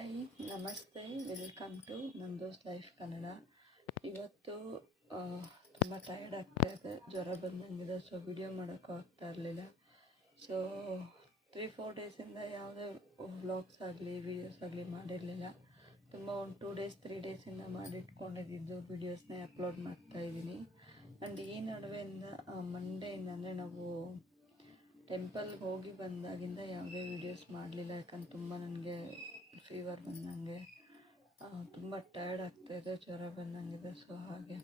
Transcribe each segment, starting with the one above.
Hi ನಮಸ್ತೆ, welcome to ನಂದೋಸ್ life Kannada. ಇವತ್ತು ತುಂಬ ಟಯರ್ಡ್ ಆಗ್ತಾಯಿದೆ, ಜ್ವರ ಬಂದಂಗಿದೆ. ಸೊ ವಿಡಿಯೋ ಮಾಡೋಕ್ಕೂ ಆಗ್ತಾ ಇರಲಿಲ್ಲ. ಸೊ 3-4 ಡೇಸಿಂದ ಯಾವುದೇ ವ್ಲಾಗ್ಸ್ ಆಗಲಿ ವೀಡಿಯೋಸ್ ಆಗಲಿ ಮಾಡಿರಲಿಲ್ಲ. ತುಂಬ ಒಂದು 2 ಡೇಸ್ 3 ಡೇಸಿಂದ ಮಾಡಿಟ್ಕೊಂಡಿದ್ದು ವೀಡಿಯೋಸ್ನೇ ಅಪ್ಲೋಡ್ ಮಾಡ್ತಾಯಿದ್ದೀನಿ. ಆ್ಯಂಡ್ ಈ ನಡುವೆಯಿಂದ ಮಂಡೆಯಿಂದ ಅಂದರೆ ನಾವು ಟೆಂಪಲ್ಗೆ ಹೋಗಿ ಬಂದಾಗಿಂದ ಯಾವುದೇ ವೀಡಿಯೋಸ್ ಮಾಡಲಿಲ್ಲ. ಯಾಕಂದ್ರೆ ತುಂಬ ನನಗೆ ಫೀವರ್ ಬಂದಂಗೆ, ತುಂಬ ಟಯರ್ಡ್ ಆಗ್ತಾಯಿದೆ, ಜ್ವರ ಬಂದಂಗಿದೆ. ಸೊ ಹಾಗೆ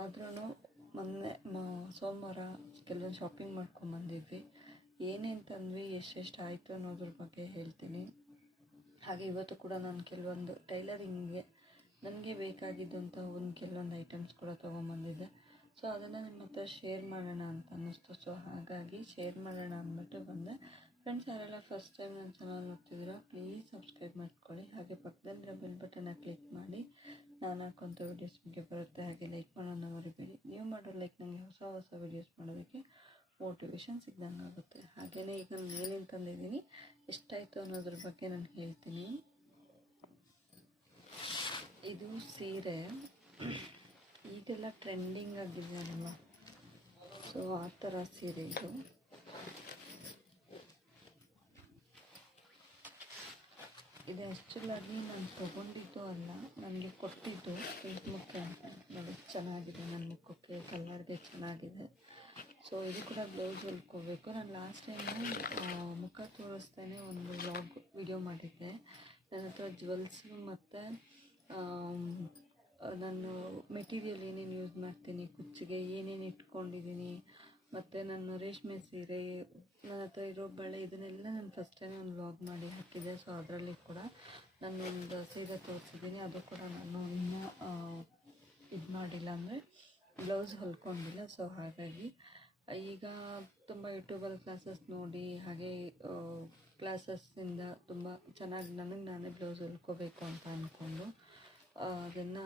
ಆದ್ರೂ ಮೊನ್ನೆ ಸೋಮವಾರ ಕೆಲವೊಂದು ಶಾಪಿಂಗ್ ಮಾಡ್ಕೊಂಬಂದಿದ್ವಿ. ಏನೇನು ತಂದ್ವಿ, ಎಷ್ಟೆಷ್ಟು ಆಯಿತು ಅನ್ನೋದ್ರ ಬಗ್ಗೆ ಹೇಳ್ತೀನಿ. ಹಾಗೆ ಇವತ್ತು ಕೂಡ ನಾನು ಕೆಲವೊಂದು ಟೈಲರಿಂಗ್ಗೆ ನನಗೆ ಬೇಕಾಗಿದ್ದು ಅಂತ ಕೆಲವೊಂದು ಐಟಮ್ಸ್ ಕೂಡ ತೊಗೊಂಬಂದಿದ್ದೆ. ಸೊ ಅದನ್ನು ನಿಮ್ಮ ಹತ್ರ ಶೇರ್ ಮಾಡೋಣ ಅಂತ ಅನ್ನಿಸ್ತು. ಸೊ ಹಾಗಾಗಿ ಶೇರ್ ಮಾಡೋಣ ಅಂದ್ಬಿಟ್ಟು ಬಂದೆ. ಫ್ರೆಂಡ್ಸ್, ಯಾರೆಲ್ಲ ಫಸ್ಟ್ ಟೈಮ್ ನನ್ನ ಚಾನಲ್ ನೋಡ್ತಿದ್ದೀರಾ ಪ್ಲೀಸ್ ಸಬ್ಸ್ಕ್ರೈಬ್ ಮಾಡ್ಕೊಳ್ಳಿ. ಹಾಗೆ ಪಕ್ಕದಲ್ಲಿರೋ ಬೆಲ್ ಬಟನ್ನ ಕ್ಲಿಕ್ ಮಾಡಿ ನಾನು ಹಾಕೋಂಥ ವೀಡಿಯೋಸ್ ಬಗ್ಗೆ ಬರುತ್ತೆ. ಹಾಗೆ ಲೈಕ್ ಮಾಡೋಣ ಮರಿಬೇಡಿ. ನೀವು ಮಾಡೋ ಲೈಕ್ ನನಗೆ ಹೊಸ ವೀಡಿಯೋಸ್ ಮಾಡೋದಕ್ಕೆ ಮೋಟಿವೇಶನ್ ಸಿಗ್ದಂಗೆ ಆಗುತ್ತೆ. ಹಾಗೆಯೇ ಈಗ ನಾನು ಏನೇನು ತಂದಿದ್ದೀನಿ, ಎಷ್ಟಾಯಿತು ಅನ್ನೋದ್ರ ಬಗ್ಗೆ ನಾನು ಹೇಳ್ತೀನಿ. ಇದು ಸೀರೆ ಈಗೆಲ್ಲ ಟ್ರೆಂಡಿಂಗ್ ಆಗಿದೆಯಲ್ಲ, ಸೊ ಆ ಥರ ಸೀರೆ ಇದು. ಇದು ಆ್ಯಕ್ಚುಲಾಗಿ ನಾನು ತೊಗೊಂಡಿದ್ದು ಅಲ್ಲ, ನನಗೆ ಕೊಟ್ಟಿದ್ದು ಫ್ರೆಂಡ್ಸ್ ಮುಖ ಅಂತ. ನೋಡಿ, ಚೆನ್ನಾಗಿದೆ, ನನ್ನ ಮುಖಕ್ಕೆ ಕಲರ್ಗೆ ಚೆನ್ನಾಗಿದೆ. ಸೊ ಇದು ಕೂಡ ಬ್ಲೌಸ್ ಹೊಲ್ಕೋಬೇಕು. ನಾನು ಲಾಸ್ಟ್ ಟೈಮು ಮುಖ ತೋರಿಸ್ತಾನೆ ಒಂದು ವ್ಲಾಗ್ ವಿಡಿಯೋ ಮಾಡಿದ್ದೆ. ನನ್ನ ಹತ್ರ ಜ್ಯುವೆಲ್ಸು ಮತ್ತು ನಾನು ಮೆಟೀರಿಯಲ್ ಏನೇನು ಯೂಸ್ ಮಾಡ್ತೀನಿ, ಕುಚ್ಚಿಗೆ ಏನೇನು ಇಟ್ಕೊಂಡಿದ್ದೀನಿ, ಮತ್ತು ನಾನು ರೇಷ್ಮೆ ಸೀರೆ, ನನ್ನ ಹತ್ರ ಇರೋ ಬಳೆ, ಇದನ್ನೆಲ್ಲ ನಾನು ಫಸ್ಟ್ ಟೈಮ್ ಒಂದು ವ್ಲಾಗ್ ಮಾಡಿ ಹಾಕಿದ್ದೆ. ಸೊ ಅದರಲ್ಲಿ ಕೂಡ ನಾನೊಂದು ಸೀರೆ ತೋರಿಸಿದ್ದೀನಿ. ಅದು ಕೂಡ ನಾನು ಇನ್ನೂ ಇದು ಮಾಡಿಲ್ಲ, ಅಂದರೆ ಬ್ಲೌಸ್ ಹೊಲ್ಕೊಂಡಿಲ್ಲ. ಸೊ ಹಾಗಾಗಿ ಈಗ ತುಂಬ ಯೂಟ್ಯೂಬಲ್ಲಿ ಕ್ಲಾಸಸ್ ನೋಡಿ, ಹಾಗೆ ಕ್ಲಾಸಸ್ಸಿಂದ ತುಂಬ ಚೆನ್ನಾಗಿ ನನಗೆ ನಾನೇ ಬ್ಲೌಸ್ ಹೊಲ್ಕೋಬೇಕು ಅಂತ ಅಂದ್ಕೊಂಡು ಅದನ್ನು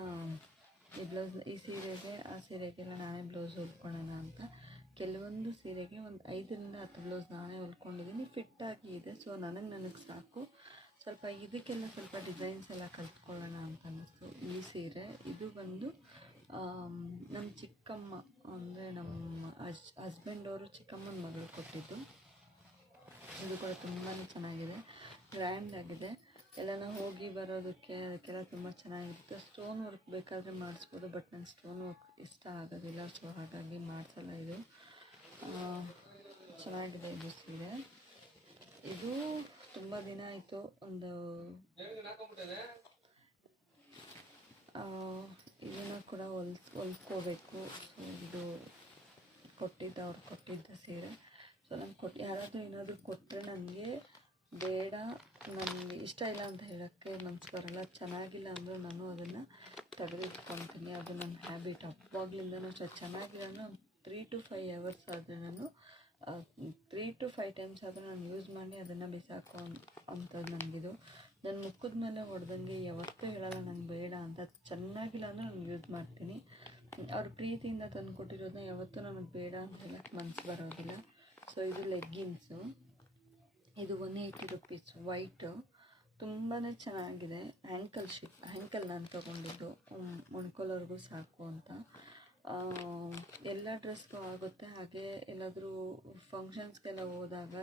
ಈ ಸೀರೆಗೆ ಆ ಸೀರೆಗೆಲ್ಲ ನಾನೇ ಬ್ಲೌಸ್ ಹೊಲ್ಕೊಳ್ಳೋಣ ಅಂತ ಕೆಲವೊಂದು ಸೀರೆಗೆ ಒಂದು 5ರಿಂದ 10 ಬ್ಲೌಸ್ ನಾನೇ ಹೊಲ್ಕೊಂಡಿದ್ದೀನಿ. ಫಿಟ್ಟಾಗಿ ಇದೆ. ಸೊ ನನಗೆ ಸಾಕು. ಸ್ವಲ್ಪ ಇದಕ್ಕೆಲ್ಲ ಸ್ವಲ್ಪ ಡಿಸೈನ್ಸ್ ಎಲ್ಲ ಕಲ್ತ್ಕೊಳ್ಳೋಣ ಅಂತ ಅನ್ನಿಸ್ತು. ಈ ಸೀರೆ ಇದು ಬಂದು ನಮ್ಮ ಚಿಕ್ಕಮ್ಮ, ಅಂದರೆ ನಮ್ಮ ಹಸ್ಬೆಂಡವರು ಚಿಕ್ಕಮ್ಮನ ಮಗಳು ಕೊಟ್ಟಿದ್ದು. ಇದು ಕೂಡ ತುಂಬಾ ಚೆನ್ನಾಗಿದೆ, ಗ್ರ್ಯಾಂಡ್ ಆಗಿದೆ. ಎಲ್ಲನ ಹೋಗಿ ಬರೋದಕ್ಕೆ ಅದಕ್ಕೆಲ್ಲ ತುಂಬ ಚೆನ್ನಾಗಿರುತ್ತೆ. ಸ್ಟೋನ್ ವರ್ಕ್ ಬೇಕಾದರೆ ಮಾಡಿಸ್ಬೋದು, ಬಟ್ ನಂಗೆ ಸ್ಟೋನ್ ವರ್ಕ್ ಇಷ್ಟ ಆಗೋದಿಲ್ಲ. ಸೊ ಹಾಗಾಗಿ ಮಾಡಿಸಲ್ಲ. ಇದು ಚೆನ್ನಾಗಿದೆ ಇದು ಸೀರೆ. ಇದು ತುಂಬ ದಿನ ಆಯಿತು, ಒಂದು ಇದನ್ನು ಕೂಡ ಹೊಲ್ಕೋಬೇಕು. ಸೊ ಇದು ಅವ್ರು ಕೊಟ್ಟಿದ್ದ ಸೀರೆ. ಸೊ ನಾನು ಯಾರಾದರೂ ಏನಾದರೂ ಕೊಟ್ಟರೆ ನನಗೆ ಬೇಡ, ನನಗೆ ಇಷ್ಟ ಇಲ್ಲ ಅಂತ ಹೇಳೋಕ್ಕೆ ಮನಸ್ಸು ಬರೋಲ್ಲ. ಚೆನ್ನಾಗಿಲ್ಲ ಅಂದರೂ ನಾನು ಅದನ್ನು ತೆಗೆದಿಟ್ಕೊತೀನಿ. ಅದು ನನ್ನ ಹ್ಯಾಬಿಟ್ ಅವಾಗಲಿಂದನೂ. ಚೆನ್ನಾಗಿಲ್ಲ 3 to 5 hours ಆದರೆ ನಾನು 3 to 5 ಟೈಮ್ಸ್ ಆದರೂ ನಾನು ಯೂಸ್ ಮಾಡಿ ಅದನ್ನು ಬಿಸಾಕೋ ಅಂಥದ್ದು ನನಗಿದು. ನನ್ನ ಮುಖದ ಮೇಲೆ ಹೊಡೆದಂಗೆ ಯಾವತ್ತೂ ಹೇಳಲ್ಲ ನಂಗೆ ಬೇಡ ಅಂತ. ಚೆನ್ನಾಗಿಲ್ಲ ಅಂದರೆ ನಾನು ಯೂಸ್ ಮಾಡ್ತೀನಿ. ಅವ್ರ ಪ್ರೀತಿಯಿಂದ ತಂದು ಕೊಟ್ಟಿರೋದನ್ನ ಯಾವತ್ತೂ ನನಗೆ ಬೇಡ ಅಂತ ಹೇಳೋಕ್ಕೆ ಮನಸ್ಸು ಬರೋದಿಲ್ಲ. ಸೊ ಇದು ಲೆಗ್ಗಿನ್ಸು. ಇದು 180 rupees ವೈಟು, ತುಂಬಾ ಚೆನ್ನಾಗಿದೆ. ಆ್ಯಂಕಲ್ ನಾನು ತೊಗೊಂಡಿದ್ದು, ಮೊಣ್ಕೊಳ್ಳೋರ್ಗೂ ಸಾಕು ಅಂತ. ಎಲ್ಲ ಡ್ರೆಸ್ಗೂ ಆಗುತ್ತೆ. ಹಾಗೆ ಎಲ್ಲಾದರೂ ಫಂಕ್ಷನ್ಸ್ಗೆಲ್ಲ ಹೋದಾಗ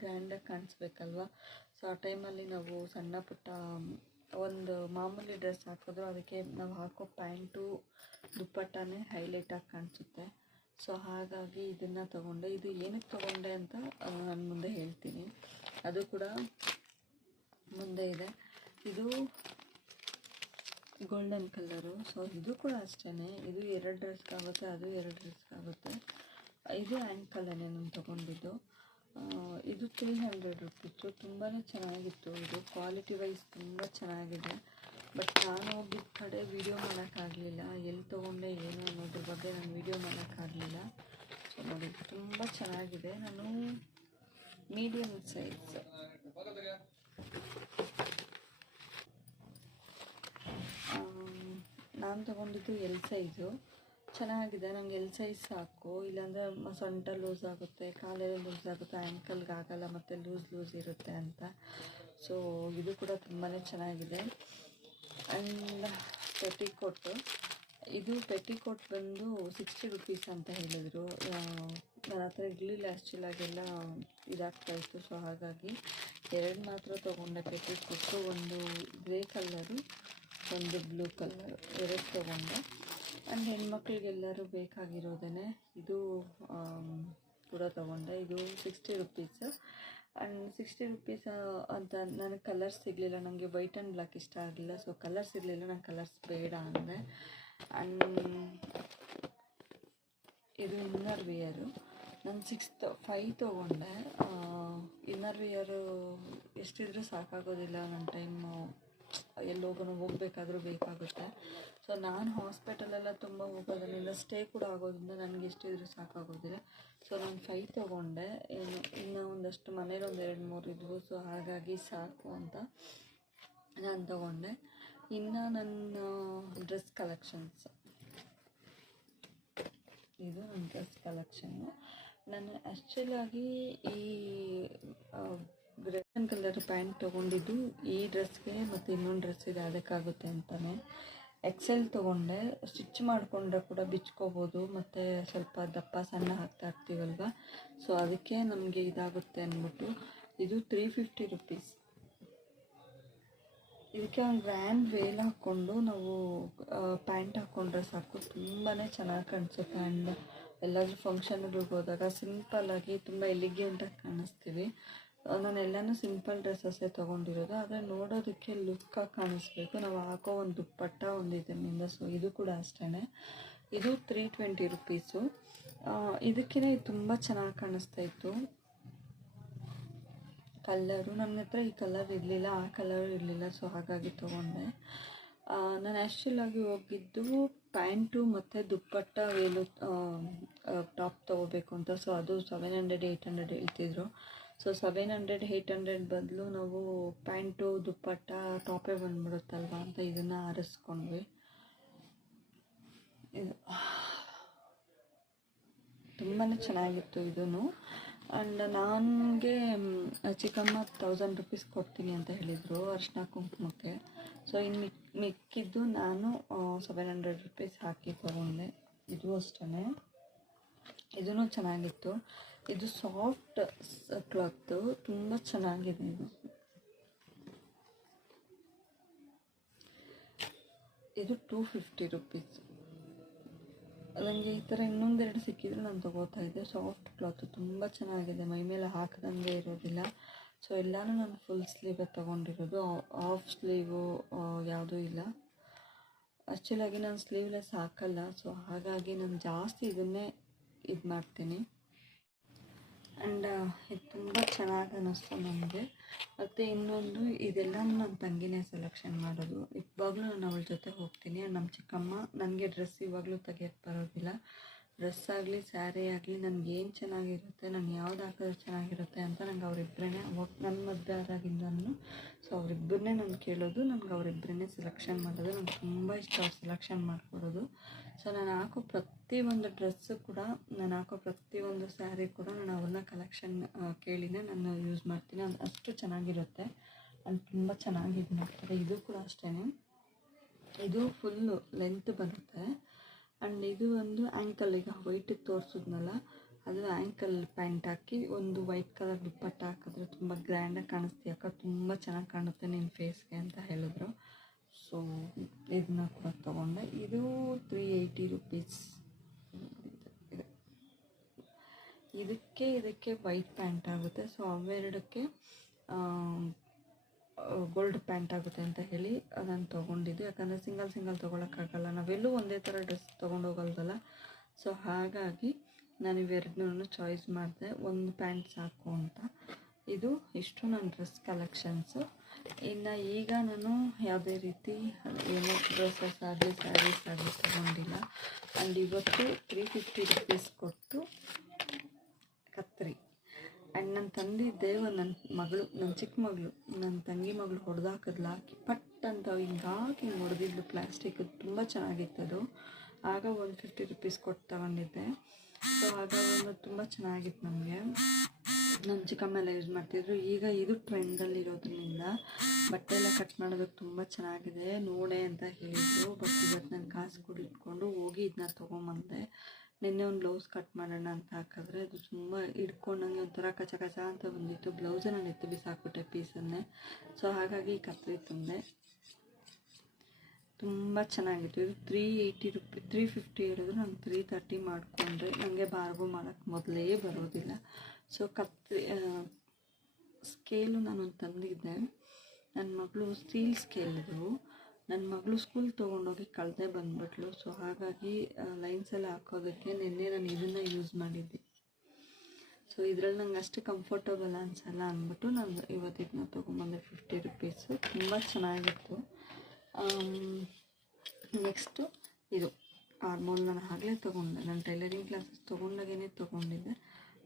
ಗ್ರ್ಯಾಂಡಾಗಿ ಕಾಣಿಸ್ಬೇಕಲ್ವ. ಸೊ ಆ ಟೈಮಲ್ಲಿ ನಾವು ಸಣ್ಣ ಪುಟ್ಟ ಒಂದು ಮಾಮೂಲಿ ಡ್ರೆಸ್ ಹಾಕಿದ್ರು ಅದಕ್ಕೆ ನಾವು ಹಾಕೋ ಪ್ಯಾಂಟು ದುಪ್ಪಟ್ಟನೇ ಹೈಲೈಟಾಗಿ ಕಾಣಿಸುತ್ತೆ. ಸೊ ಹಾಗಾಗಿ ಇದನ್ನು ತೊಗೊಂಡೆ. ಇದು ಏನಕ್ಕೆ ತೊಗೊಂಡೆ ಅಂತ ನಾನು ಮುಂದೆ ಹೇಳ್ತೀನಿ. ಅದು ಕೂಡ ಮುಂದೆ ಇದೆ. ಇದು ಗೋಲ್ಡನ್ ಕಲರು. ಸೊ ಇದು ಕೂಡ ಅಷ್ಟೇ, ಇದು 2 ಡ್ರೆಸ್ಗಾಗುತ್ತೆ, ಅದು 2 ಡ್ರೆಸ್ಗಾಗುತ್ತೆ. ಇದು ಆ್ಯಂಕಲೇ ನಾನು ತೊಗೊಂಡಿದ್ದು. ಇದು 300 rupees. ತುಂಬಾ ಚೆನ್ನಾಗಿತ್ತು. ಇದು ಕ್ವಾಲಿಟಿ ವೈಸ್ ತುಂಬ ಚೆನ್ನಾಗಿದೆ. ಬಟ್ ನಾನು ಹೋಗಿದ್ದ ಕಡೆ ವೀಡಿಯೋ ಮಾಡೋಕ್ಕಾಗಲಿಲ್ಲ, ಎಲ್ಲಿ ತೊಗೊಂಡೆ ಏನು ಅನ್ನೋದ್ರ ಬಗ್ಗೆ ನಾನು ವೀಡಿಯೋ ಮಾಡೋಕ್ಕಾಗಲಿಲ್ಲ. ಸೊ ನೋಡಿ, ತುಂಬ ಚೆನ್ನಾಗಿದೆ. ನಾನು ಮೀಡಿಯಮ್ ಸೈಜ್, ನಾನು ತೊಗೊಂಡಿದ್ದು ಎಲ್ ಸೈಜು. ಚೆನ್ನಾಗಿದೆ, ನನಗೆ ಎಲ್ ಸೈಜ್ ಸಾಕು. ಇಲ್ಲಾಂದರೆ ಸೊಂಟ ಲೂಸ್ ಆಗುತ್ತೆ, ಕಾಲೆಲ್ಲ ಲೂಸ್ ಆಗುತ್ತೆ, ಆ್ಯಂಕಲ್ಗೆ ಆಗಲ್ಲ, ಮತ್ತು ಲೂಸ್ ಇರುತ್ತೆ ಅಂತ. ಸೊ ಇದು ಕೂಡ ತುಂಬಾ ಚೆನ್ನಾಗಿದೆ. ಆ್ಯಂಡ್ ಪೆಟಿಕೋಟು, ಇದು ಪೆಟಿಕೋಟ್ ಬಂದು 60 ರುಪೀಸ್ ಅಂತ ಹೇಳಿದರು. ನನ್ನ ಹತ್ರ ಇರಲಿಲ್ಲ ಆ್ಯಕ್ಚುಲಾಗೆಲ್ಲ ಇದಾಗ್ತಾಯಿತ್ತು. ಸೊ ಹಾಗಾಗಿ 2 ಮಾತ್ರ ತೊಗೊಂಡೆ ಪೆಟಿಕೋಟು. ಒಂದು ಗ್ರೇ ಕಲರು, ಒಂದು ಬ್ಲೂ ಕಲರು, 2 ತೊಗೊಂಡೆ. ಆ್ಯಂಡ್ ಹೆಣ್ಮಕ್ಳಿಗೆಲ್ಲರೂ ಬೇಕಾಗಿರೋದೇ ಇದು ಕೂಡ ತೊಗೊಂಡೆ. ಇದು 60 ರುಪೀಸ್. ಆ್ಯಂಡ್ 60 ರುಪೀಸ್ ಅಂತ ನನಗೆ ಕಲರ್ಸ್ ಸಿಗಲಿಲ್ಲ. ನನಗೆ ವೈಟ್ ಆ್ಯಂಡ್ ಬ್ಲ್ಯಾಕ್ ಇಷ್ಟ ಆಗಲಿಲ್ಲ. ಸೊ ಕಲರ್ಸ್ ಸಿಗಲಿಲ್ಲ, ನಾನು ಕಲರ್ಸ್ ಬೇಡ ಅಂದೆ. ಆ್ಯಂಡ್ ಇದು ಇನ್ನರ್ ವೇರು ನಾನು 5 ತೊಗೊಂಡೆ. ಇನ್ನರ್ ವೇರು ಎಷ್ಟಿದ್ರೂ ಸಾಕಾಗೋದಿಲ್ಲ. ನನ್ನ ಟೈಮು ಹೋಗಬೇಕಾದ್ರೂ ಬೇಕಾಗುತ್ತೆ. ಸೊ ನಾನು ಹಾಸ್ಪಿಟಲೆಲ್ಲ ತುಂಬ ಹೋಗೋದ್ರಿಂದ ಸ್ಟೇ ಕೂಡ ಆಗೋದ್ರಿಂದ ನನಗೆ ಎಷ್ಟಿದ್ರೂ ಸಾಕಾಗೋದಿಲ್ಲ. ಸೊ ನಾನು 5 ತೊಗೊಂಡೆ. ಇನ್ನು ಒಂದಷ್ಟು ಮನೇಲಿ 2-3 ಇದ್ವು. ಸೊ ಹಾಗಾಗಿ ಸಾಕು ಅಂತ ನಾನು ತೊಗೊಂಡೆ. ಇನ್ನು ನನ್ನ ಡ್ರೆಸ್ ಕಲೆಕ್ಷನ್ಸ್, ಇದು ನನ್ನ ಡ್ರೆಸ್ ಕಲೆಕ್ಷನ್ನು. ನಾನು ಆ್ಯಕ್ಚುಲಾಗಿ ಈ ಗ್ರೇನ್ ಕಲರ್ ಪ್ಯಾಂಟ್ ತೊಗೊಂಡಿದ್ದು ಈ ಡ್ರೆಸ್ಗೆ ಮತ್ತು ಇನ್ನೊಂದು ಡ್ರೆಸ್ ಇದೆ ಅದಕ್ಕಾಗುತ್ತೆ ಅಂತಲೇ. ಎಕ್ಸೆಲ್ ತೊಗೊಂಡೆ. ಸ್ಟಿಚ್ ಮಾಡಿಕೊಂಡ್ರೆ ಕೂಡ ಬಿಚ್ಕೋಬೋದು, ಮತ್ತು ಸ್ವಲ್ಪ ದಪ್ಪ ಸಣ್ಣ ಹಾಕ್ತಾ ಇರ್ತೀವಲ್ವ, ಸೊ ಅದಕ್ಕೆ ನಮಗೆ ಇದಾಗುತ್ತೆ ಅಂದ್ಬಿಟ್ಟು ಇದು 350 ರುಪೀಸ್. ಇದಕ್ಕೆ ಒಂದು ಗ್ರ್ಯಾಂಡ್ ವೇಲ್ ಹಾಕ್ಕೊಂಡು ನಾವು ಪ್ಯಾಂಟ್ ಹಾಕ್ಕೊಂಡ್ರೆ ಸಾಕು, ತುಂಬಾ ಚೆನ್ನಾಗಿ ಕಾಣಿಸುತ್ತೆ. ಆ್ಯಂಡ್ ಎಲ್ಲಾದರೂ ಫಂಕ್ಷನ್ಗಳಿಗೆ ಹೋದಾಗ ಸಿಂಪಲ್ಲಾಗಿ ತುಂಬ ಎಲಿಗೆಂಟಾಗಿ ಕಾಣಿಸ್ತೀವಿ. ನಾನು ಎಲ್ಲನೂ ಸಿಂಪಲ್ ಡ್ರೆಸ್ಸಸ್ಸೇ ತೊಗೊಂಡಿರೋದು, ಆದರೆ ನೋಡೋದಕ್ಕೆ ಲುಕ್ಕಾಗಿ ಕಾಣಿಸ್ಬೇಕು. ನಾವು ಹಾಕೋ ಒಂದು ದುಪ್ಪಟ್ಟ ಒಂದು ಇದರಿಂದ. ಸೊ ಇದು ಕೂಡ ಅಷ್ಟೇ. ಇದು 320 ರುಪೀಸು. ಇದಕ್ಕಿಂತ ಇದು ತುಂಬ ಚೆನ್ನಾಗಿ ಕಾಣಿಸ್ತಾಯಿತ್ತು ಕಲ್ಲರು. ನನ್ನ ಹತ್ರ ಈ ಕಲರ್ ಇರಲಿಲ್ಲ, ಆ ಕಲರ್ ಇರಲಿಲ್ಲ. ಸೊ ಹಾಗಾಗಿ ತೊಗೊಂಡೆ. ನಾನು ಆ್ಯಕ್ಚುಲಾಗಿ ಹೋಗಿದ್ದು ಪ್ಯಾಂಟು ಮತ್ತು ದುಪ್ಪಟ್ಟ ವೇಲು ಟಾಪ್ ತೊಗೋಬೇಕು ಅಂತ. ಸೊ ಅದು 700-800 ಹೇಳ್ತಿದ್ರು. ಸೊ 700-800 ಬದಲು ನಾವು ಪ್ಯಾಂಟು ದುಪ್ಪಟ್ಟ ಟಾಪೇ ಬಂದ್ಬಿಡುತ್ತಲ್ವ ಅಂತ ಇದನ್ನು ಆರಿಸ್ಕೊಂಡ್ವಿ. ಇದು ತುಂಬಾ ಚೆನ್ನಾಗಿತ್ತು ಇದೂ. ಆ್ಯಂಡ್ ನನಗೆ ಚಿಕ್ಕಮ್ಮ 1000 ರುಪೀಸ್ ಕೊಡ್ತೀನಿ ಅಂತ ಹೇಳಿದರು ಅರಿಶಿನ ಕುಂಕುಮಕ್ಕೆ. ಸೊ ಇನ್ನು ಮಿಕ್ಕಿದ್ದು ನಾನು 700 ರುಪೀಸ್ ಹಾಕಿ ತೊಗೊಂಡೆ. ಇದು ಅಷ್ಟೇ. ಇದೂ ಚೆನ್ನಾಗಿತ್ತು. ಇದು ಸಾಫ್ಟ್ ಕ್ಲಾತು, ತುಂಬ ಚೆನ್ನಾಗಿದೆ. ಇದು 250 ರುಪೀಸ್. ನನಗೆ ಈ ಥರ ಇನ್ನೊಂದೆರಡು ಸಿಕ್ಕಿದ್ರು ನಾನು ತೊಗೋತಾ ಇದ್ದೆ. ಸಾಫ್ಟ್ ಕ್ಲಾತು ತುಂಬ ಚೆನ್ನಾಗಿದೆ, ಮೈ ಮೇಲೆ ಹಾಕಿದಂಗೆ ಇರೋದಿಲ್ಲ. ಸೊ ಎಲ್ಲನೂ ನಾನು ಫುಲ್ ಸ್ಲೀವೇ ತೊಗೊಂಡಿರೋದು, ಹಾಫ್ ಸ್ಲೀವು ಯಾವುದೂ ಇಲ್ಲ. ಆ್ಯಕ್ಚುಲಾಗಿ ನಾನು ಸ್ಲೀವ್ಲೆಸ್ ಹಾಕಲ್ಲ. ಸೊ ಹಾಗಾಗಿ ನಾನು ಜಾಸ್ತಿ ಇದನ್ನೇ ಇದು ಮಾಡ್ತೀನಿ. ಆ್ಯಂಡ್ ಇದು ತುಂಬ ಚೆನ್ನಾಗಿ ಅನ್ನಿಸ್ತು ನನಗೆ. ಮತ್ತು ಇನ್ನೊಂದು, ಇದೆಲ್ಲ ನನ್ನ ತಂಗಿನೇ ಸೆಲೆಕ್ಷನ್ ಮಾಡೋದು. ಇವಾಗಲೂ ನಾನು ಅವಳ ಜೊತೆ ಹೋಗ್ತೀನಿ. ಆ್ಯಂಡ್ ನಮ್ಮ ಚಿಕ್ಕಮ್ಮ ನನಗೆ ಡ್ರೆಸ್ ಇವಾಗಲೂ ತೆಗಿಯೋಕ್ಕೆ ಬರೋದಿಲ್ಲ. ಡ್ರೆಸ್ ಆಗಲಿ ಸ್ಯಾರಿ ಆಗಲಿ ನನಗೇನು ಚೆನ್ನಾಗಿರುತ್ತೆ, ನಾನು ಯಾವ್ದು ಹಾಕಿದ್ರೆ ಚೆನ್ನಾಗಿರುತ್ತೆ ಅಂತ ನಂಗೆ ಅವರಿಬ್ಬರೇ ನನ್ನ ಮದುವೆ ಆದಾಗಿಂದನೂ. ಸೊ ಅವರಿಬ್ಬರನ್ನೇ ನಾನು ಕೇಳೋದು, ನನಗೆ ಅವರಿಬ್ಬರನ್ನೇ ಸೆಲೆಕ್ಷನ್ ಮಾಡೋದು. ನನಗೆ ತುಂಬ ಇಷ್ಟ ಅವ್ರು ಸೆಲೆಕ್ಷನ್ ಮಾಡಿಕೊಡೋದು. ಸೊ ನಾನು ಹಾಕೋ ಪ್ರತಿಯೊಂದು ಡ್ರೆಸ್ಸು ಕೂಡ, ನಾನು ಹಾಕೋ ಪ್ರತಿಯೊಂದು ಸ್ಯಾರಿ ಕೂಡ ನಾನು ಅವ್ರನ್ನ ಕಲೆಕ್ಷನ್ ಕೇಳಿನೇ ನಾನು ಯೂಸ್ ಮಾಡ್ತೀನಿ. ಅದು ಅಷ್ಟು ಚೆನ್ನಾಗಿರುತ್ತೆ. ಆ್ಯಂಡ್ ತುಂಬ ಚೆನ್ನಾಗಿ ಇದು ಮಾಡ್ತಾರೆ. ಇದು ಕೂಡ ಅಷ್ಟೇ. ಇದು ಫುಲ್ಲು ಲೆಂತ್ ಬರುತ್ತೆ. ಆ್ಯಂಡ್ ಇದು ಒಂದು ಆ್ಯಂಕಲ್, ಈಗ ವೈಟಿಗೆ ತೋರಿಸಿದ್ನಲ್ಲ ಅದು ಆ್ಯಂಕಲ್ ಪ್ಯಾಂಟ್ ಹಾಕಿ ಒಂದು ವೈಟ್ ಕಲರ್ ದುಪ್ಪಟ್ಟ ಹಾಕಿದ್ರೆ ತುಂಬ ಗ್ರ್ಯಾಂಡಾಗಿ ಕಾಣಿಸ್ತೀಯ ಅಕ್ಕ, ತುಂಬ ಚೆನ್ನಾಗಿ ಕಾಣುತ್ತೆ ನಿನ್ನ ಫೇಸ್ಗೆ ಅಂತ ಹೇಳಿದ್ರು. ಸೊ ಇದನ್ನ ಕೂಡ ತೊಗೊಂಡೆ. ಇದು 380 ರುಪೀಸ್. ಇದಕ್ಕೆ ವೈಟ್ ಪ್ಯಾಂಟ್ ಆಗುತ್ತೆ. ಸೊ ಅವೆರಡಕ್ಕೆ ಗೋಲ್ಡ್ ಪ್ಯಾಂಟ್ ಆಗುತ್ತೆ ಅಂತ ಹೇಳಿ ನಾನು ತೊಗೊಂಡಿದ್ದು. ಯಾಕಂದರೆ ಸಿಂಗಲ್ ತೊಗೊಳಕ್ಕಾಗಲ್ಲ, ನಾವೆಲ್ಲೂ ಒಂದೇ ಥರ ಡ್ರೆಸ್ ತೊಗೊಂಡೋಗಲ್ವಲ್ಲ. ಸೊ ಹಾಗಾಗಿ ನಾನು ಇವೆರಡನ್ನೂ ಚಾಯ್ಸ್ ಮಾಡಿದೆ, ಒಂದು ಪ್ಯಾಂಟ್ ಸಾಕು ಅಂತ. ಇದು ಇಷ್ಟು ನನ್ನ ಡ್ರೆಸ್ ಕಲೆಕ್ಷನ್ಸು. ಇನ್ನು ಈಗ ನಾನು ಯಾವುದೇ ರೀತಿ ಏನೋ ಡ್ರೆಸ್ಸಸ್ ಆಗಲಿ ಸ್ಯಾರೀಸ್ ಆಗಲಿ ತೊಗೊಂಡಿಲ್ಲ. ಆ್ಯಂಡ್ ಇವತ್ತು 350 ರುಪೀಸ್ ಕೊಟ್ಟು ಕತ್ರಿ. ಆ್ಯಂಡ್ ನಾನು ತಂದಿದ್ದೆ ನನ್ನ ಮಗಳು, ನನ್ನ ಚಿಕ್ಕ ಮಗಳು, ನನ್ನ ತಂಗಿ ಮಗಳು ಹೊಡೆದಾಕಿದ್ಲು, ಹಾಕಿ ಪಟ್ ಅಂತ ಹಿಂಗಾಗಿ ಹೊಡೆದಿದ್ಲು. ಪ್ಲಾಸ್ಟಿಕ್ ತುಂಬ ಚೆನ್ನಾಗಿತ್ತದು. ಆಗ 150 ರುಪೀಸ್ ಕೊಟ್ಟು ತಗೊಂಡಿದ್ದೆ. ಸೊ ಆಗ ಒಂದು ತುಂಬ ಚೆನ್ನಾಗಿತ್ತು. ನಮಗೆ ನಮ್ಮ ಚಿಕ್ಕಮ್ಮ ಎಲ್ಲ ಯೂಸ್ ಮಾಡ್ತಿದ್ರು. ಈಗ ಇದು ಟ್ರೆಂಡಲ್ಲಿರೋದ್ರಿಂದ ಬಟ್ಟೆ ಎಲ್ಲ ಕಟ್ ಮಾಡೋದಕ್ಕೆ ತುಂಬ ಚೆನ್ನಾಗಿದೆ ನೋಡೆ ಅಂತ ಹೇಳಿದರು. ಬಟ್ ಇವತ್ತು ನಾನು ಕಾಸು ಕೊಡಿಟ್ಕೊಂಡು ಹೋಗಿ ಇದನ್ನ ತೊಗೊಂಬಂದೆ. ನಿನ್ನೆ ಒಂದು ಬ್ಲೌಸ್ ಕಟ್ ಮಾಡೋಣ ಅಂತ ಹಾಕಿದ್ರೆ ಅದು ತುಂಬ ಹಿಡ್ಕೊಂಡಂಗೆ ಒಂಥರ ಕಚ ಕಚ ಅಂತ ಬಂದಿತ್ತು. ಬ್ಲೌಸನ್ನು ನಾನು ಎತ್ತಿ ಬಿಸಾಕ್ಬಿಟ್ಟೆ ಪೀಸನ್ನೇ. ಸೊ ಹಾಗಾಗಿ ಕತ್ರಿ ತಂದೆ. ತುಂಬ ಚೆನ್ನಾಗಿತ್ತು. ಇದು 380 ರೂಪಿ 350 ಹೇಳಿದ್ರು. ನಾನು 330 ಮಾಡಿಕೊಂಡ್ರೆ. ನನಗೆ ಬಾರ್ಗೋ ಮಾಡೋಕ್ಕೆ ಮೊದಲೇ ಬರೋದಿಲ್ಲ. ಸೊ ಕತ್ರಿ ಸ್ಕೇಲು ನಾನು ತಂದಿದ್ದೆ. ನನ್ನ ಮಗಳು ಸ್ಟೀಲ್ ಸ್ಕೇಲ್ ಇದು. ನನ್ನ ಮಗಳು ಸ್ಕೂಲ್ ತೊಗೊಂಡೋಗಿ ಕಳೆದೇ ಬಂದುಬಿಟ್ಲು. ಸೊ ಹಾಗಾಗಿ ಲೈನ್ಸ್ ಎಲ್ಲ ಹಾಕೋದಕ್ಕೆ ನಿನ್ನೆ ನಾನು ಇದನ್ನು ಯೂಸ್ ಮಾಡಿದ್ದೆ. ಸೊ ಇದರಲ್ಲಿ ನಂಗೆ ಅಷ್ಟು ಕಂಫರ್ಟಬಲ್ ಅನಿಸಲ್ಲ ಅಂದ್ಬಿಟ್ಟು ನಾನು ಇವತ್ತಿನ ತೊಗೊಂಬಂದೆ. 50 ರೂಪೀಸು. ತುಂಬ ಚೆನ್ನಾಗಿತ್ತು. ನೆಕ್ಸ್ಟು ಇದು ಆರ್ಮೋಲ್ ನಾನು ಆಗಲೇ ತೊಗೊಂಡೆ. ನಾನು ಟೈಲರಿಂಗ್ ಕ್ಲಾಸಸ್ ತೊಗೊಂಡಾಗೇ ತೊಗೊಂಡಿದ್ದೆ.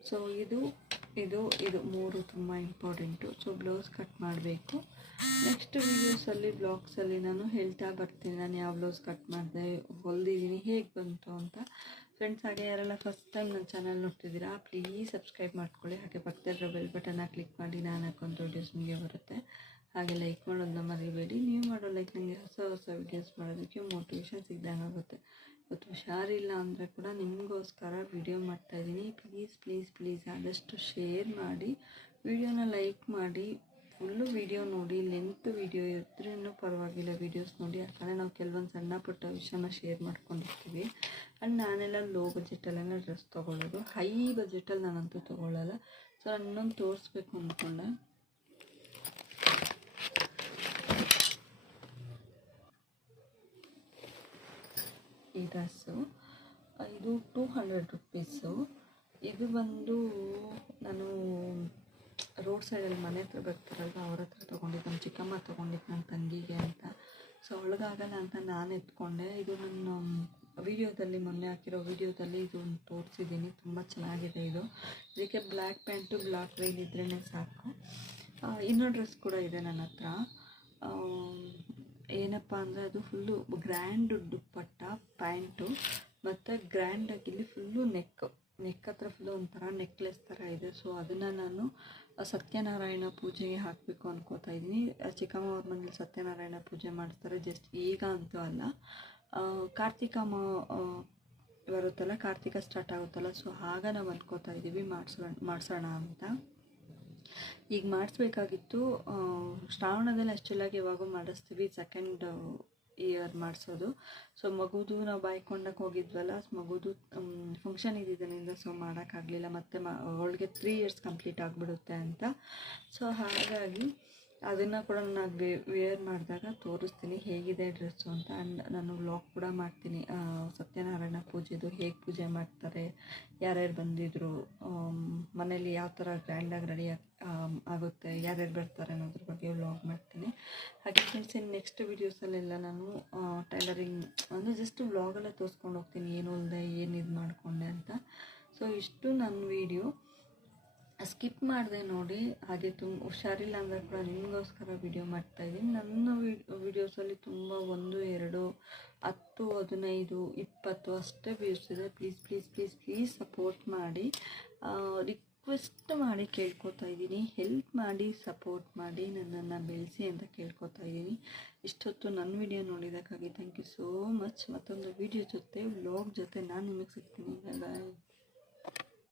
ಸೊ ಇದು ಇದು ಇದು 3 ತುಂಬ ಇಂಪಾರ್ಟೆಂಟು. ಸೊ ಬ್ಲೌಸ್ ಕಟ್ ಮಾಡಬೇಕು. ನೆಕ್ಸ್ಟ್ ವೀಡಿಯೋಸಲ್ಲಿ ಬ್ಲಾಗ್ಸಲ್ಲಿ ನಾನು ಹೇಳ್ತಾ ಬರ್ತೀನಿ ನಾನು ಯಾವ ಬ್ಲೌಸ್ ಕಟ್ ಮಾಡಿದೆ, ಹೊಲ್ದಿದ್ದೀನಿ, ಹೇಗೆ ಬಂತು ಅಂತ. ಫ್ರೆಂಡ್ಸ್, ಹಾಗೆ ಯಾರೆಲ್ಲ ಫಸ್ಟ್ ಟೈಮ್ ನನ್ನ ಚಾನಲ್ ನೋಡ್ತಿದ್ದೀರಾ ಪ್ಲೀಸ್ ಸಬ್ಸ್ಕ್ರೈಬ್ ಮಾಡ್ಕೊಳ್ಳಿ. ಹಾಗೆ ಪಕ್ಕದಲ್ಲಿರೋ ಬೆಲ್ ಬಟನ್ನ ಕ್ಲಿಕ್ ಮಾಡಿ ನಾನು ಹಾಕೊಂಡು ವೀಡಿಯೋಸ್ ನಿಮಗೆ ಬರುತ್ತೆ. ಹಾಗೆ ಲೈಕ್ ಮಾಡೋದನ್ನ ಮರಿಬೇಡಿ. ನೀವು ಮಾಡೋ ಲೈಕ್ ನನಗೆ ಹೊಸ ಹೊಸ ವೀಡಿಯೋಸ್ ಮಾಡೋದಕ್ಕೆ ಮೋಟಿವೇಶನ್ ಸಿಗ್ದಂಗೆ ಆಗುತ್ತೆ. ಇವತ್ತು ಹುಷಾರಿಲ್ಲ ಅಂದರೆ ಕೂಡ ನಿಮಗೋಸ್ಕರ ವೀಡಿಯೋ ಮಾಡ್ತಾಯಿದ್ದೀನಿ. ಪ್ಲೀಸ್ ಪ್ಲೀಸ್ ಪ್ಲೀಸ್ ಆದಷ್ಟು ಶೇರ್ ಮಾಡಿ, ವೀಡಿಯೋನ ಲೈಕ್ ಮಾಡಿ, ಫುಲ್ಲು ವೀಡಿಯೋ ನೋಡಿ. ಲೆಂತ್ ವೀಡಿಯೋ ಇದ್ರೂ ಪರವಾಗಿಲ್ಲ, ವೀಡಿಯೋಸ್ ನೋಡಿ. ಯಾಕಂದರೆ ನಾವು ಕೆಲವೊಂದು ಸಣ್ಣ ಪುಟ್ಟ ವಿಷಯನ ಶೇರ್ ಮಾಡ್ಕೊಂಡಿರ್ತೀವಿ. ಆ್ಯಂಡ್ ನಾನೆಲ್ಲ ಲೋ ಬಜೆಟಲ್ಲೆಲ್ಲ ಡ್ರೆಸ್ ತೊಗೊಳ್ಳೋದು, ಹೈ ಬಜೆಟಲ್ಲಿ ನಾನಂತೂ ತೊಗೊಳ್ಳಲ್ಲ. ಸೊ ನಾನು ಇನ್ನೊಂದು ತೋರಿಸ್ಬೇಕು ಅಂದ್ಕೊಂಡೆ. ಈ ಡ್ರೆಸ್ಸು ಇದು 200 ರೂಪೀಸು. ಇದು ಬಂದು ನಾನು ರೋಡ್ ಸೈಡಲ್ಲಿ ಮನೆ ಹತ್ರ ಬರ್ತಾರಲ್ವ ಅವ್ರ ಹತ್ರ ತೊಗೊಂಡಿದ್ದು. ನಮ್ಮ ಚಿಕ್ಕಮ್ಮ ತೊಗೊಂಡಿದ್ದು ನನ್ನ ತಂಗಿಗೆ ಅಂತ. ಸೊ ಅವಳಿಗಾಗಲ್ಲ ಅಂತ ನಾನು ಎತ್ಕೊಂಡೆ. ಇದು ನನ್ನ ವೀಡಿಯೋದಲ್ಲಿ ಮೊನ್ನೆ ಹಾಕಿರೋ ವೀಡಿಯೋದಲ್ಲಿ ಇದು ತೋರಿಸಿದ್ದೀನಿ. ತುಂಬ ಚೆನ್ನಾಗಿದೆ ಇದು. ಇದಕ್ಕೆ ಬ್ಲ್ಯಾಕ್ ಪ್ಯಾಂಟು ಬ್ಲ್ಯಾಕ್ ವೈನ್ ಇದ್ರೇ ಸಾಕು. ಇನ್ನೊಂದು ಡ್ರೆಸ್ ಕೂಡ ಇದೆ ನನ್ನ ಹತ್ರ. ಏನಪ್ಪ ಅಂದರೆ ಅದು ಫುಲ್ಲು ಗ್ರ್ಯಾಂಡ್ ದುಪ್ಪಟ್ಟ ಪ್ಯಾಂಟು ಮತ್ತು ಗ್ರ್ಯಾಂಡಾಗಿ ಇಲ್ಲಿ ಫುಲ್ಲು ನೆಕ್ ಹತ್ರ ಫುಲ್ಲು ಒಂಥರ ನೆಕ್ಲೆಸ್ ಥರ ಇದೆ. ಸೊ ಅದನ್ನು ನಾನು ಸತ್ಯನಾರಾಯಣ ಪೂಜೆಗೆ ಹಾಕಬೇಕು ಅನ್ಕೋತಾ ಇದ್ದೀನಿ. ಚಿಕ್ಕಮ್ಮ ಅವ್ರ ಮನೇಲಿ ಸತ್ಯನಾರಾಯಣ ಪೂಜೆ ಮಾಡ್ತಾರೆ. ಜಸ್ಟ್ ಈಗ ಅಂತೂ ಅಲ್ಲ, ಕಾರ್ತಿಕ ಬರುತ್ತಲ್ಲ, ಕಾರ್ತಿಕ ಸ್ಟಾರ್ಟ್ ಆಗುತ್ತಲ್ಲ. ಸೊ ಆಗ ನಾವು ಅನ್ಕೋತಾ ಇದ್ದೀವಿ ಮಾಡಿಸೋಣ ಅಂತ. ಈಗ ಮಾಡಿಸ್ಬೇಕಾಗಿತ್ತು. ಶ್ರಾವಣದಲ್ಲಿ ಅಷ್ಟೆಲ್ಲಾಗಿ ಯಾವಾಗೂ ಮಾಡಿಸ್ತೀವಿ, ಸೆಕೆಂಡ್ ಇಯರ್ ಮಾಡಿಸೋದು. ಸೊ ಮಗುದು ನಾವು ಬಾಯ್ಕೊಂಡಕ್ಕೆ ಹೋಗಿದ್ವಲ್ಲ, ಮಗುದು ಫಂಕ್ಷನ್ ಇದ್ದಿದ್ದರಿಂದ ಸೊ ಮಾಡೋಕ್ಕಾಗಲಿಲ್ಲ. ಮತ್ತು ಅವಳಿಗೆ 3 ಇಯರ್ಸ್ ಕಂಪ್ಲೀಟ್ ಆಗಿಬಿಡುತ್ತೆ ಅಂತ. ಸೊ ಹಾಗಾಗಿ ಅದನ್ನು ಕೂಡ ನಾನು ವೇರ್ ಮಾಡಿದಾಗ ತೋರಿಸ್ತೀನಿ ಹೇಗಿದೆ ಡ್ರೆಸ್ಸು ಅಂತ. ಆ್ಯಂಡ್ ನಾನು ವ್ಲಾಗ್ ಕೂಡ ಮಾಡ್ತೀನಿ ಸತ್ಯನಾರಾಯಣ ಪೂಜೆದು, ಹೇಗೆ ಪೂಜೆ ಮಾಡ್ತಾರೆ, ಯಾರ್ಯಾರು ಬಂದಿದ್ದರು, ಮನೇಲಿ ಯಾವ ಥರ ಗ್ರ್ಯಾಂಡಾಗಿ ರೆಡಿ ಆಗುತ್ತೆ, ಯಾರ್ಯಾರು ಬರ್ತಾರೆ ಅನ್ನೋದ್ರ ಬಗ್ಗೆ ವ್ಲಾಗ್ ಮಾಡ್ತೀನಿ. ಹಾಗೆ ಫ್ರೆಂಡ್ಸ್, ಇನ್ನು ನೆಕ್ಸ್ಟ್ ವೀಡಿಯೋಸಲ್ಲೆಲ್ಲ ನಾನು ಟೈಲರಿಂಗ್ ಅಂದರೆ ಜಸ್ಟ್ ವ್ಲಾಗಲ್ಲೇ ತೋರಿಸ್ಕೊಂಡು ಹೋಗ್ತೀನಿ, ಏನು ಹೊಲ್ದೆ, ಏನು ಇದು ಮಾಡಿಕೊಂಡೆ ಅಂತ. ಸೊ ಇಷ್ಟು ನನ್ನ ವೀಡಿಯೋ. ಸ್ಕಿಪ್ ಮಾಡಿದೆ ನೋಡಿ. ಹಾಗೆ ಹುಷಾರಿಲ್ಲ ಅಂದರೆ ಕೂಡ ನಿಮಗೋಸ್ಕರ ವೀಡಿಯೋ ಮಾಡ್ತಾಯಿದ್ದೀನಿ. ನನ್ನ ವೀಡಿಯೋಸಲ್ಲಿ ತುಂಬ 1, 2, 10, 15, 20 ಅಷ್ಟೇ ವ್ಯೂಸ್ ಇದೆ. Please please please please support ಮಾಡಿ, ರಿಕ್ವೆಸ್ಟ್ ಮಾಡಿ ಕೇಳ್ಕೊತಾ ಇದ್ದೀನಿ. ಹೆಲ್ಪ್ ಮಾಡಿ, ಸಪೋರ್ಟ್ ಮಾಡಿ, ನನ್ನನ್ನು ಬೆಳೆಸಿ ಅಂತ ಕೇಳ್ಕೊತಾ ಇದ್ದೀನಿ. ಇಷ್ಟೊತ್ತು ನನ್ನ ವೀಡಿಯೋ ನೋಡಿದ್ದಕ್ಕಾಗಿ ಥ್ಯಾಂಕ್ ಯು ಸೋ ಮಚ್. ಮತ್ತೊಂದು ವೀಡಿಯೋ ಜೊತೆ ವ್ಲಾಗ್ ಜೊತೆ ನಾನು ನಿಮಗೆ ಸಿಗ್ತೀನಿ. ಬಾಯ್.